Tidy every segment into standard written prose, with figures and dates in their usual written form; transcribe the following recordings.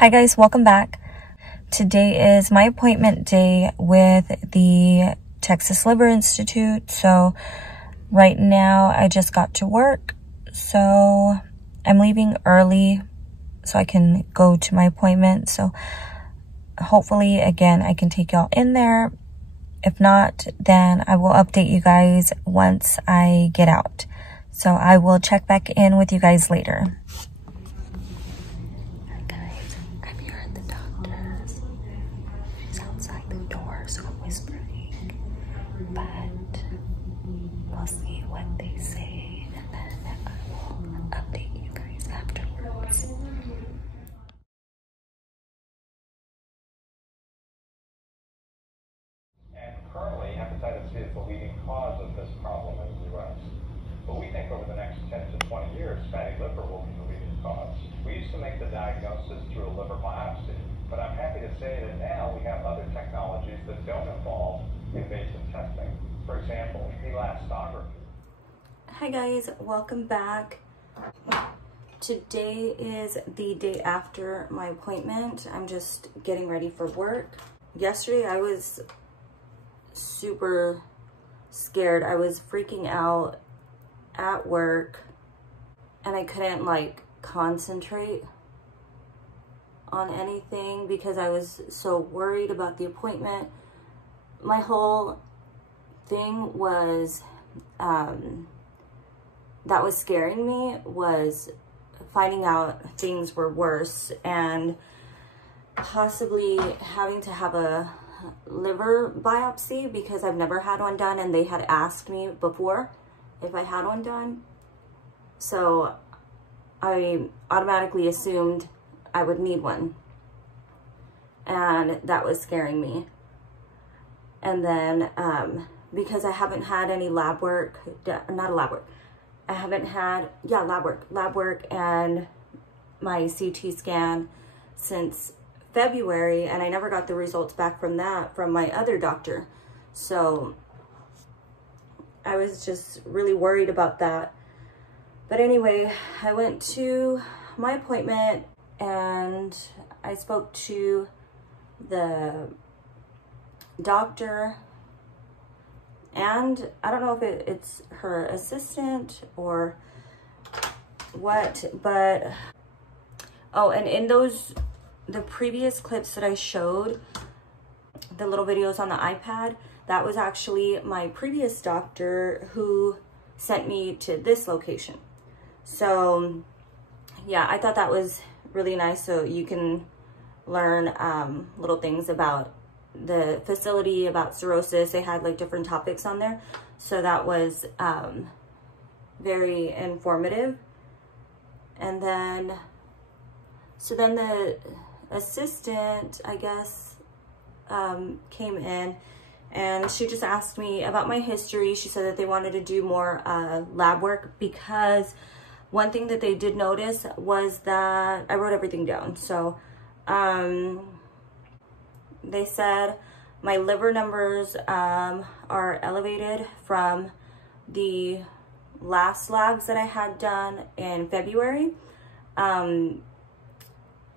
Hi guys, welcome back. Today is my appointment day with the Texas Liver Institute. So right now I just got to work. So I'm leaving early so I can go to my appointment. So hopefully again, I can take y'all in there. If not, then I will update you guys once I get out. So I will check back in with you guys later. So I'm whispering, but we'll see what they say, and then I will update you guys afterwards. And currently, hepatitis C is the leading cause of this problem in the U.S. But we think over the next 10 to 20 years, fatty liver will be the leading cause. We used to make the diagnosis through a liver biopsy, but I'm happy to say that now we have other technologies that don't involve invasive testing. For example, elastography. Hi guys, welcome back. Today is the day after my appointment. I'm just getting ready for work. Yesterday I was super scared. I was freaking out at work and I couldn't like concentrate on anything because I was so worried about the appointment. My whole thing was that was scaring me was finding out things were worse and possibly having to have a liver biopsy because I've never had one done, and they had asked me before if I had one done. So I automatically assumed I would need one, and that was scaring me. And then because I haven't had any lab work, I haven't had lab work and my CT scan since February, and I never got the results back from that from my other doctor. So I was just really worried about that. But anyway, I went to my appointment and I spoke to the doctor, and I don't know if it's her assistant or what, but oh, and in the previous clips that I showed, the little videos on the iPad, that was actually my previous doctor who sent me to this location. So yeah, I thought that was really nice. So you can learn little things about the facility, about cirrhosis. They had like different topics on there. So that was very informative. And then, so then the assistant, I guess, came in and she just asked me about my history. She said that they wanted to do more lab work because one thing that they did notice was that I wrote everything down. So they said my liver numbers are elevated from the last labs that I had done in February. And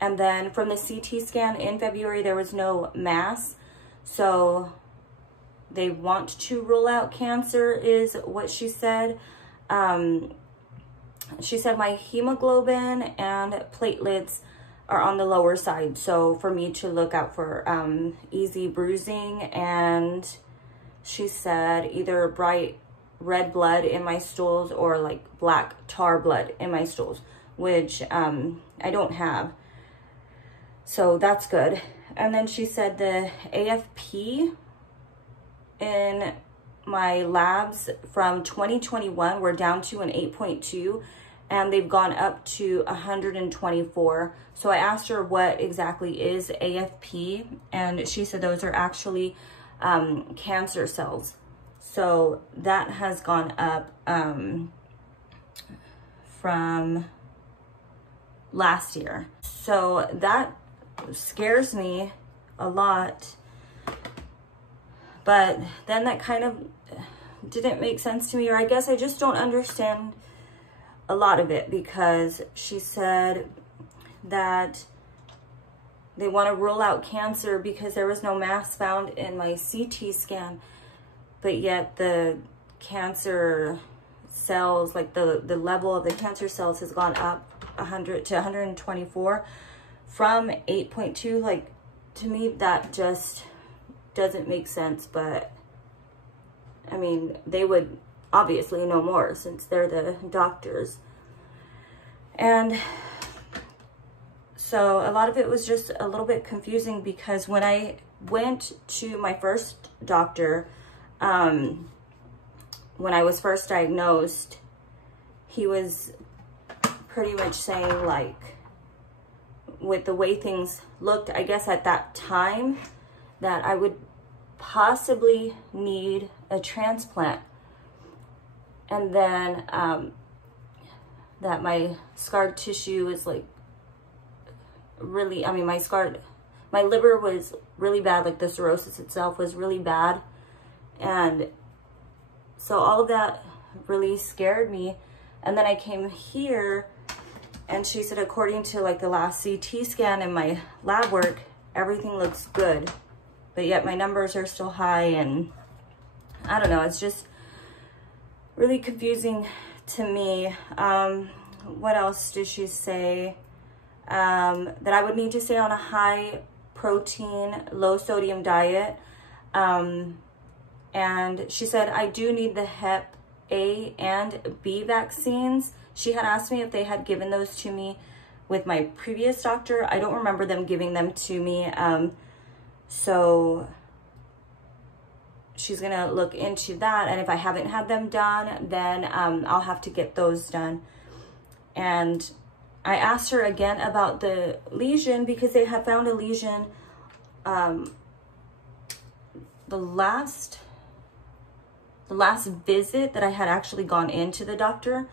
then from the CT scan in February, there was no mass. So they want to rule out cancer is what she said. She said my hemoglobin and platelets are on the lower side. So for me to look out for easy bruising, and she said either bright red blood in my stools or like black tar blood in my stools, which I don't have. So that's good. And then she said the AFP in my labs from 2021 were down to an 8.2, and they've gone up to 124. So I asked her what exactly is AFP, and she said those are actually cancer cells. So that has gone up from last year. So that scares me a lot. But then that kind of didn't make sense to me, or I guess I just don't understand a lot of it, because she said that they want to rule out cancer because there was no mass found in my CT scan, but yet the cancer cells, like the level of the cancer cells has gone up 100 to 124 from 8.2. Like, to me, that just doesn't make sense. But I mean, they would obviously know more since they're the doctors. And so a lot of it was just a little bit confusing, because when I went to my first doctor, when I was first diagnosed, he was pretty much saying, like, with the way things looked, I guess at that time, that I would possibly need a transplant. And then that my scarred tissue is like really, I mean, my liver was really bad, like the cirrhosis itself was really bad. And so all of that really scared me. And then I came here and she said, according to like the last CT scan and my lab work, everything looks good, but yet my numbers are still high. And I don't know, it's just really confusing to me. What else did she say? That I would need to stay on a high protein, low sodium diet. And she said, I do need the Hep A and B vaccines. She had asked me if they had given those to me with my previous doctor. I don't remember them giving them to me. So she's gonna look into that. And if I haven't had them done, then I'll have to get those done. And I asked her again about the lesion, because they had found a lesion the last visit that I had actually gone into the doctor.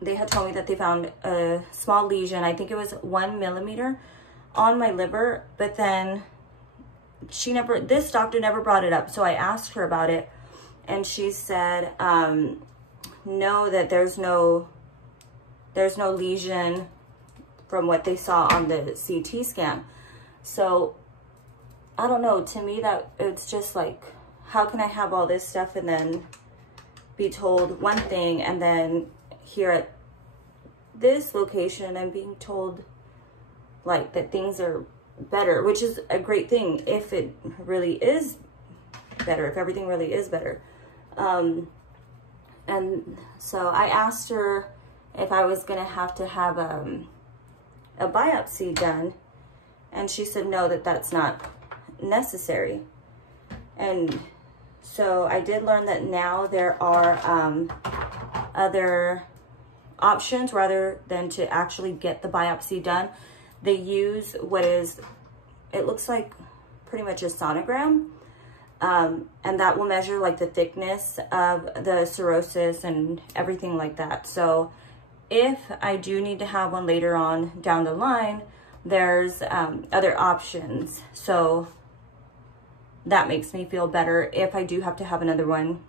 They had told me that they found a small lesion, I think it was 1 millimeter, on my liver, but then this doctor never brought it up. So I asked her about it, and she said, no, that there's no lesion from what they saw on the CT scan. So I don't know, to me that it's just like, how can I have all this stuff and then be told one thing, and then here at this location I'm being told like that things are better, which is a great thing if it really is better, if everything really is better. And so I asked her if I was gonna have to have a biopsy done, and she said no, that's not necessary. And so I did learn that now there are other options rather than to actually get the biopsy done. They use what is, it looks like pretty much a sonogram, and that will measure like the thickness of the cirrhosis and everything like that. So if I do need to have one later on down the line, there's other options. So that makes me feel better if I do have to have another one.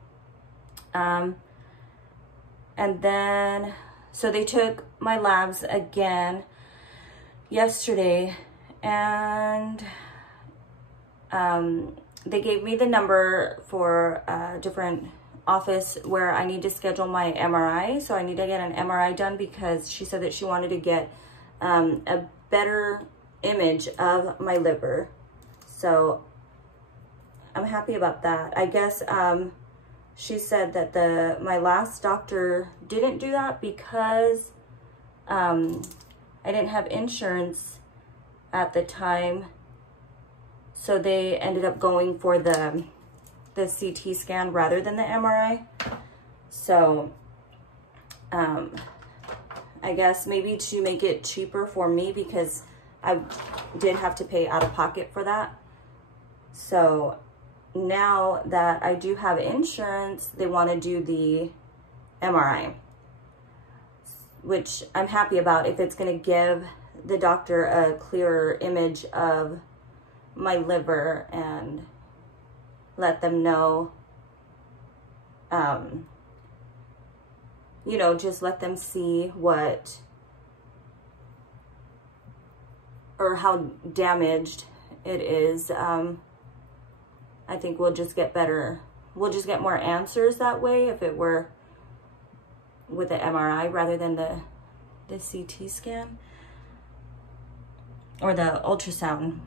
And then, so they took my labs again yesterday, and they gave me the number for a different office where I need to schedule my MRI. So I need to get an MRI done, because she said that she wanted to get a better image of my liver. So I'm happy about that. I guess she said that my last doctor didn't do that because I didn't have insurance at the time. So they ended up going for the CT scan rather than the MRI. So I guess maybe to make it cheaper for me, because I did have to pay out of pocket for that. So now that I do have insurance, they want to do the MRI, which I'm happy about if it's going to give the doctor a clearer image of my liver and let them know, you know, just let them see what or how damaged it is. I think we'll just get better. We'll just get more answers that way if it were with the MRI rather than the CT scan or the ultrasound,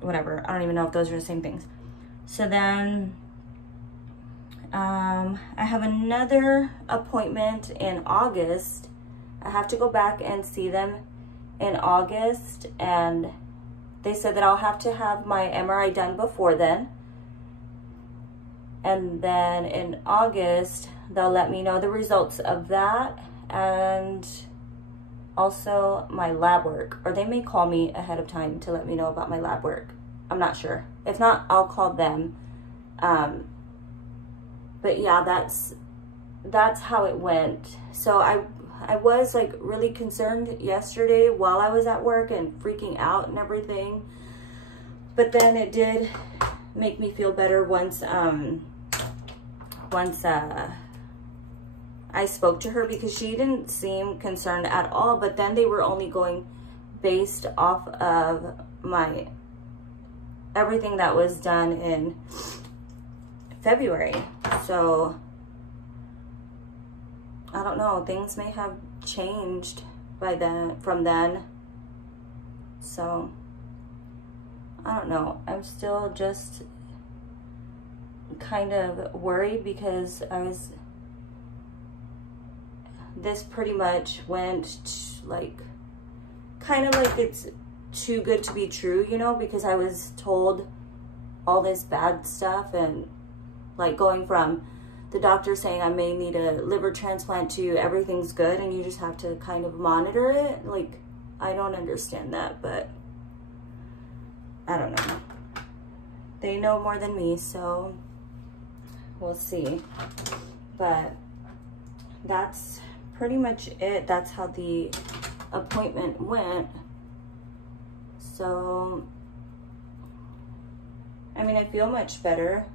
whatever. I don't even know if those are the same things. So then I have another appointment in August. I have to go back and see them in August, and they said that I'll have to have my MRI done before then. And then in August, they'll let me know the results of that and also my lab work. Or they may call me ahead of time to let me know about my lab work. I'm not sure. If not, I'll call them. But yeah, that's how it went. So I was like really concerned yesterday while I was at work and freaking out and everything. But then it did make me feel better once I spoke to her, because she didn't seem concerned at all. But then they were only going based off of my everything that was done in February. So I don't know, things may have changed by then, from then. So I don't know. I'm still just kind of worried because this pretty much went like, kind of like it's too good to be true, you know, because I was told all this bad stuff, and like going from the doctor saying I may need a liver transplant to everything's good and you just have to kind of monitor it. Like, I don't understand that, but I don't know. They know more than me, so we'll see. But that's pretty much it. That's how the appointment went. So, I mean, I feel much better.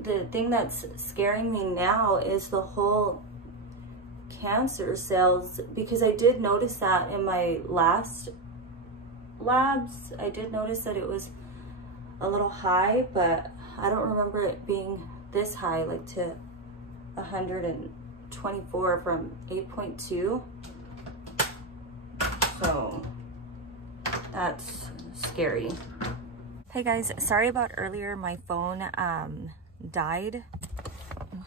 The thing that's scaring me now is the whole cancer cells, because I did notice that in my last labs. I did notice that it was a little high, but I don't remember it being this high, like to 124 from 8.2. So that's scary. Hey guys, sorry about earlier. My phone died.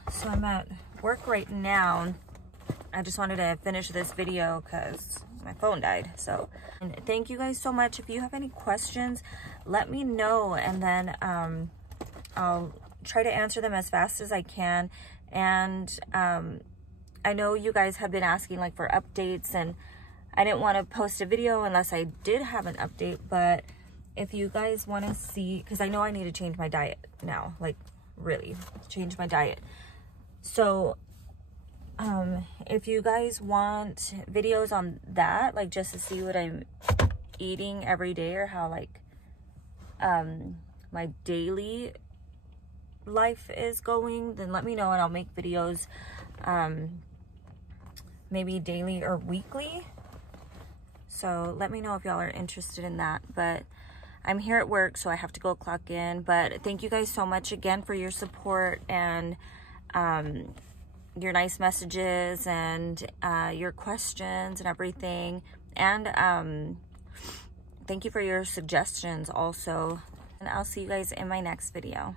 So I'm at work right now. I just wanted to finish this video because my phone died. So, and thank you guys so much. If you have any questions, let me know, and then I'll try to answer them as fast as I can. And I know you guys have been asking like for updates, and I didn't want to post a video unless I did have an update. But if you guys want to see, because I know I need to change my diet now, like really change my diet. So if you guys want videos on that, like just to see what I'm eating every day, or how like my daily life is going, then let me know and I'll make videos maybe daily or weekly. So let me know if y'all are interested in that. But I'm here at work, so I have to go clock in. But thank you guys so much again for your support and your nice messages and your questions and everything. And thank you for your suggestions also. And I'll see you guys in my next video.